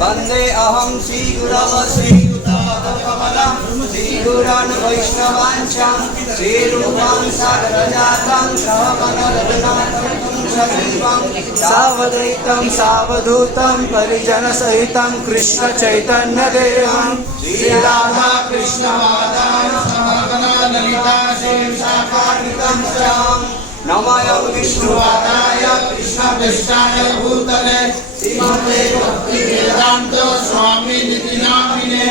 वंदे अहं श्रीगुरव श्रीयुतापकमलं श्रीगुरान् वैष्णवांशां श्रीरूपां सागरजातं सहमनरघुनाथं सजीवं सावधूतं सावधूतं परिजनसहितं कृष्ण चैतन्यदेवं श्रीराधा कृष्णमादाय सहगना ललिता श्रीविशाखान्वितं स्याम् नमः विष्णुपादाय कृष्णपृष्ठाय भूतले श्रीमते भक्तिवेदान्त स्वामी निति नामिने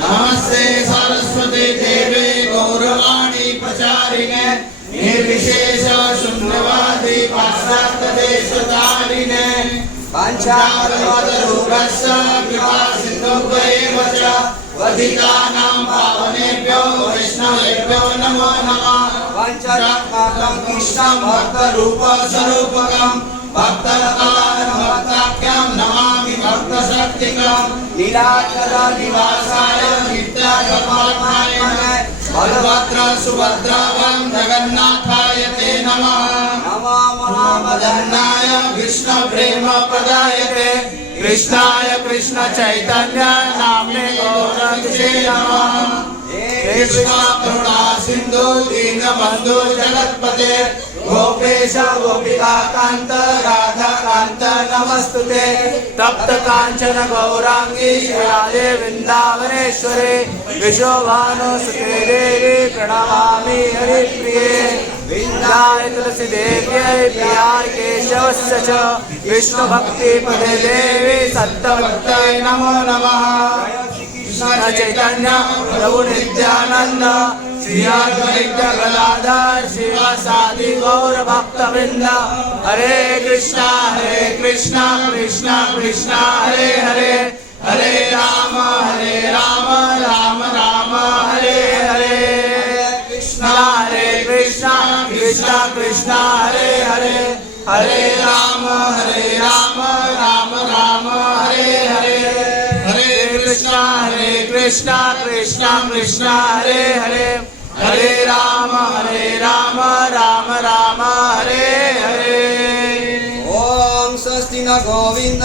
नमस्ते सरस्वती देवे गौरवाणी प्रचारिणे निर्विशेष शून्यवादी पाश्चात्य देशतारिणे पाञ्चाकल्पतरुभ्यश्च कृपा सिन्धुभ्येव च पतितानां पावनेभ्यो वैष्णवेभ्यो नमो नमः पञ्चरत्नाकं कृष्णं भक्तरूपस्वरूपकं भक्तकालभक्ताख्यं नमामि भक्तशक्तिकं नीलाचलनिवासाय नित्यागमात्माय बलभद्र सुभद्रावं जगन्नाथाय ते नमः नमो महामदन्नाय कृष्णप्रेमप्रदायते कृष्णाय कृष्ण चैतन्य नाम्ने गौरंगे नमः हे कृष्ण करुणा सिंधु दीनबंधु जगत्पते गोपेश गोपिका कांत राधा कांत नमस्तुते तप्त कांचन गौरांगी राधे वृंदावनेश्वरे विशोभानुसुते देवी प्रणमामि हरिप्रिये विंध्याय तुलसी देव्यै प्रियाय केशवस्य च विष्णु भक्ति पदे देवी सत्तवत्यै नमो नमः कृष्ण चैतन्य प्रभु नित्यानंद श्री अद्वैत गदाधर शिवासादि गौर भक्तवृंद। हरे कृष्णा कृष्णा कृष्णा हरे हरे, हरे राम राम राम हरे हरे। कृष्णा कृष्णा कृष्णा हरे हरे, हरे राम राम राम हरे हरे। हरे कृष्णा कृष्णा हरे हरे, हरे राम राम राम हरे हरे। ओम स्वस्ति न गोविंद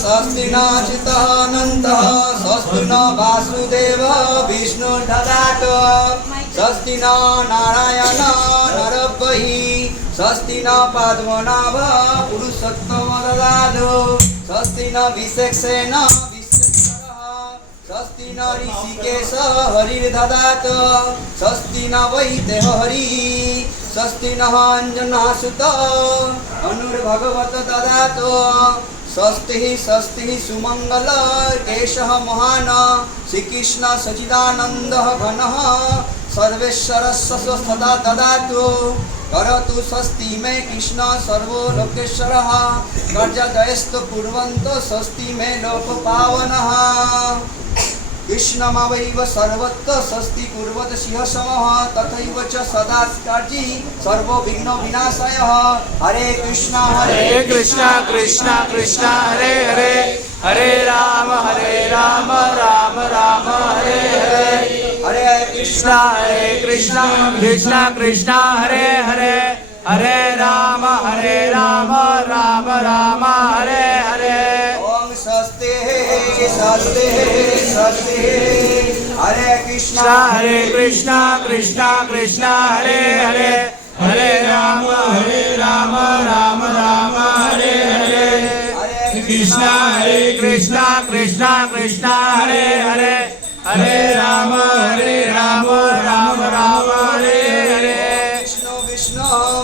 स्वस्ति न चित्तानंद स्वस्ति न वासुदेव विष्णु ददातु स्वस्ति न नारायण नरबहि स्वस्ति न पद्मनाभ पुरुषोत्तम ददातु स्वस्ति न विशेषेण स्वस्ति न ऋषिकेश हरिर्ददातु स्वस्ति न वैदेह हरि स्वस्ति न अंजनासुत अनुर्भगवत ददातु स्वस्ति सुमंगल केशः महान श्रीकृष्ण सच्चिदानंद घनः सर्वेश्वर सदा ददातु करतु स्वस्ति मे कृष्ण सर्वो लोकेश्वरः कर्जदयस्तु कुर्वन्तु स्वस्ति मे लोकपावनः कृष्णमवैव सर्वत्र स्वस्ति कुर्वत सिंह समः तथैव च सदा कार्जी सर्वो विघ्न विनाशाय। हरे कृष्णा कृष्णा कृष्णा हरे हरे, हरे राम राम राम हरे हरे। हरे कृष्णा कृष्णा हरे हरे, हरे राम राम राम हरे हरे। ओम स्वस्ति हरे कृष्णा कृष्णा हरे हरे, हरे राम राम राम हरे हरे। कृष्णा कृष्णा हरे हरे, हरे राम राम राम हरे हरे।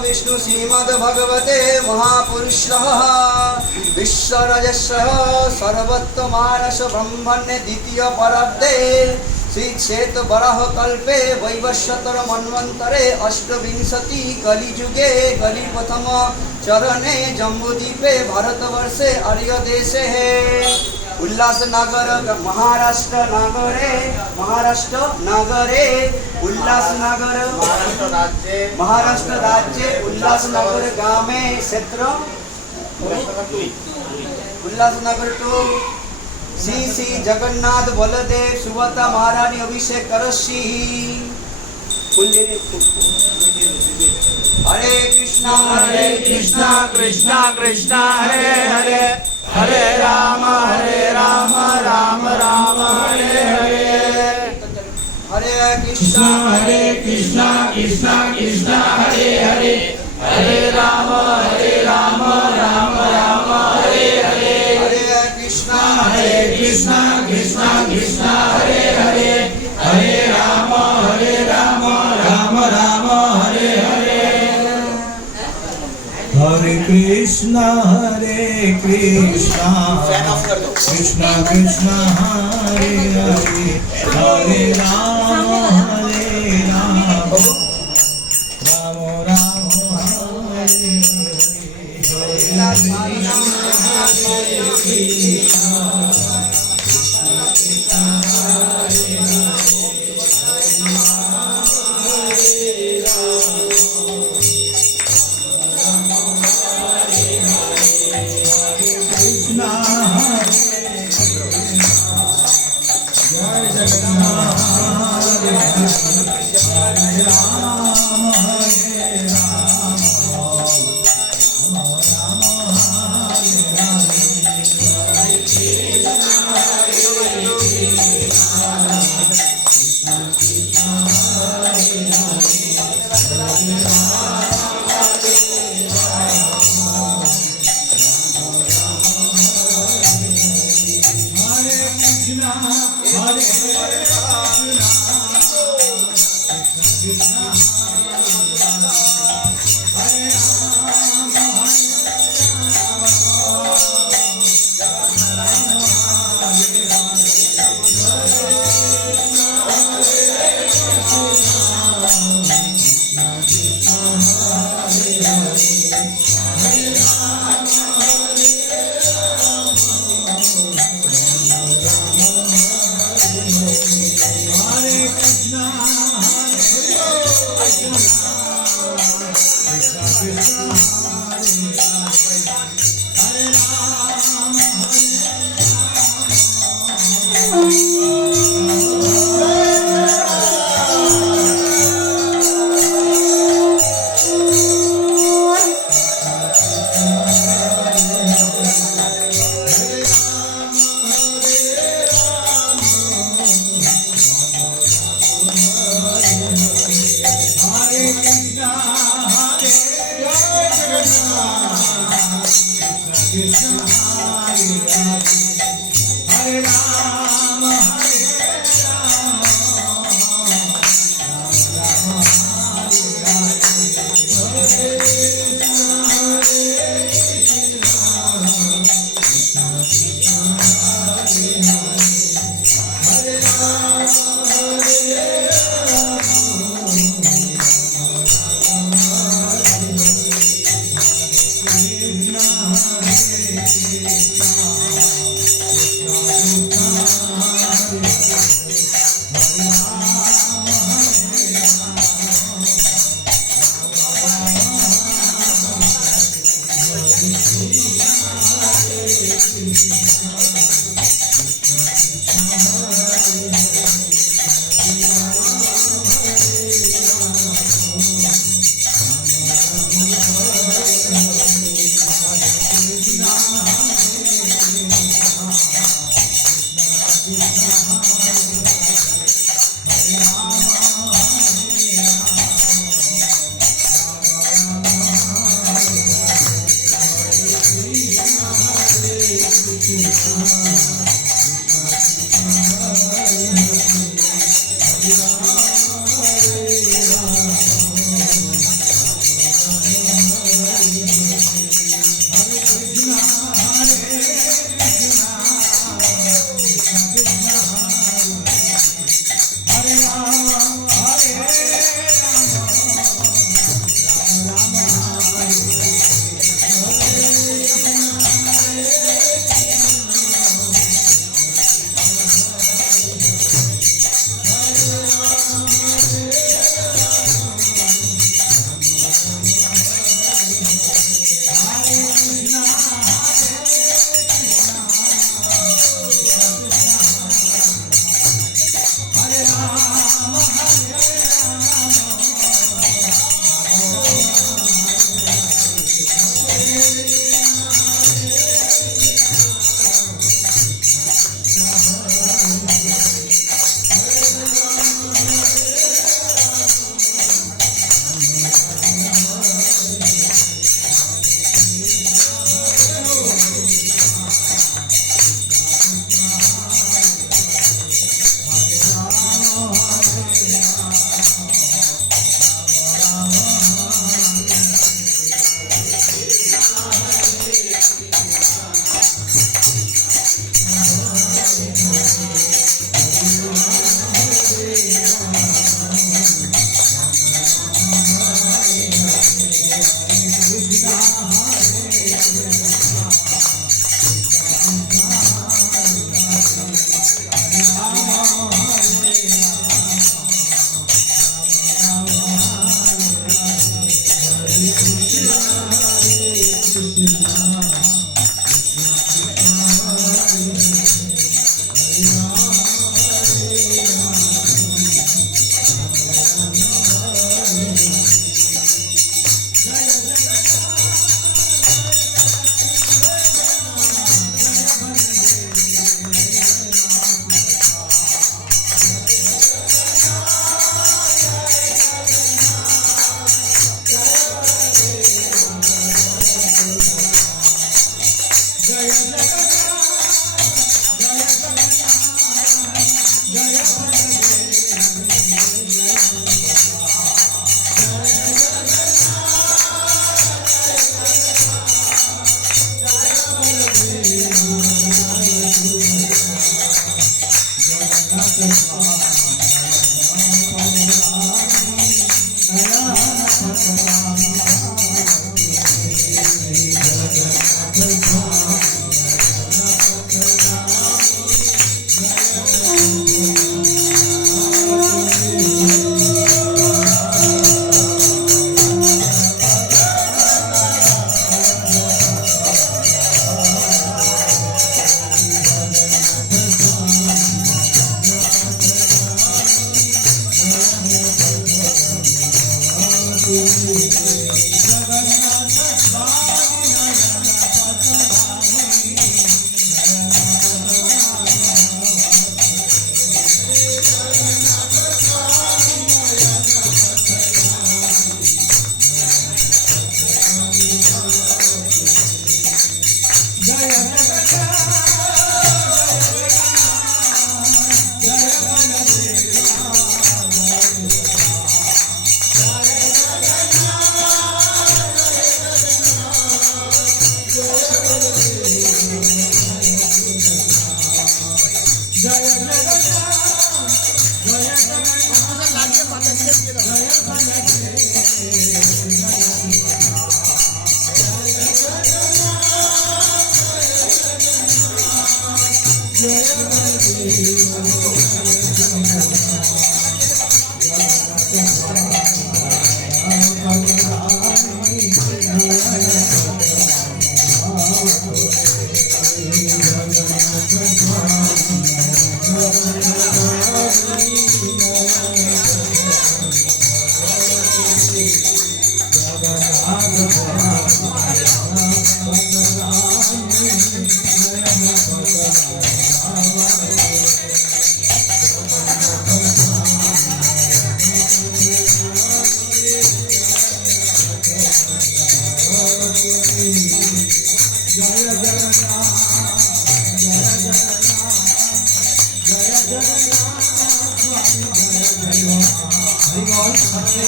विष्णु श्रीमद्भगवते महापुरुषः विश्वरजस्यः सर्वत्वमानस ब्रह्मण्य द्वितीय परार्धे श्री क्षेत्र बराह कल्पे वैवस्वतर मन्वंतरे अष्टविंशति कलिजुगे कलिप्रथम चरणे जम्बूद्वीपे भारतवर्षे आर्यदेशे उल्लासनगर महाराष्ट्र नगरे उल्लासनगर महाराष्ट्र राज्य उल्लासनगर ग्रामे क्षेत्र उल्लासनगर टू श्री जगन्नाथ बलदेव सुभद्रा महारानी अभिषेक करसी। हरे कृष्णा कृष्णा हरे हरे, हरे राम राम राम हरे हरे। हरे कृष्णा कृष्णा हरे हरे, हरे राम राम राम हरे हरे। हरे कृष्णा कृष्णा हरे हरे, हरे राम राम राम हरे हरे। हरे कृष्णा कृष्णा कृष्णा हरे हरे, हरे राम राम राम हरे Hare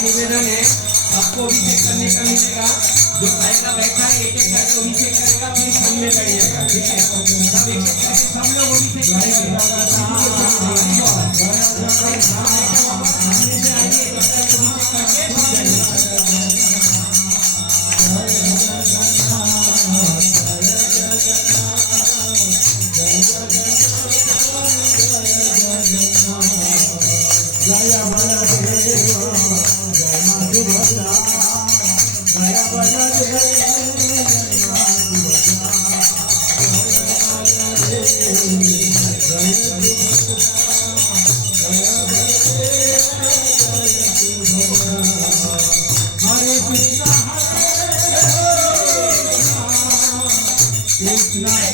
निवेदन है, सबको अभिषेक करने का मिलेगा। जो पहला बैठा है एक एक करके अभिषेक करेगा, फिर सब में करिएगा, ठीक है? सब एक एक करके सब लोग अभिषेक Krishna